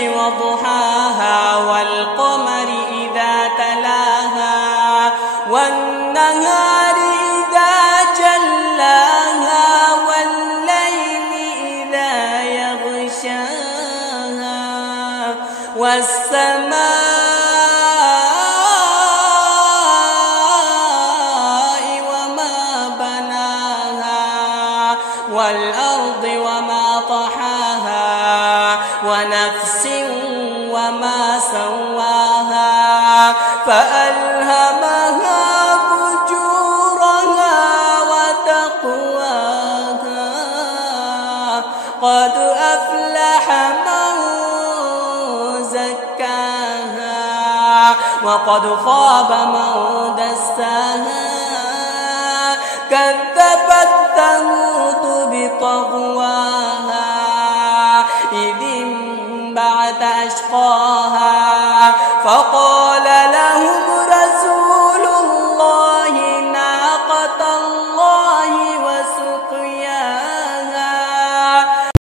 وضحاها والقمر إذا تلاها والنهار إذا جلاها والليل إذا يغشاها والسماء وما بناها والأرض وما طحاها ونفس وما سواها فألهمها فجورها وتقواها قد أفلح من زكاها وقد خاب من دساها كذبت ثمود بطغواها إذ انبعث أشقاها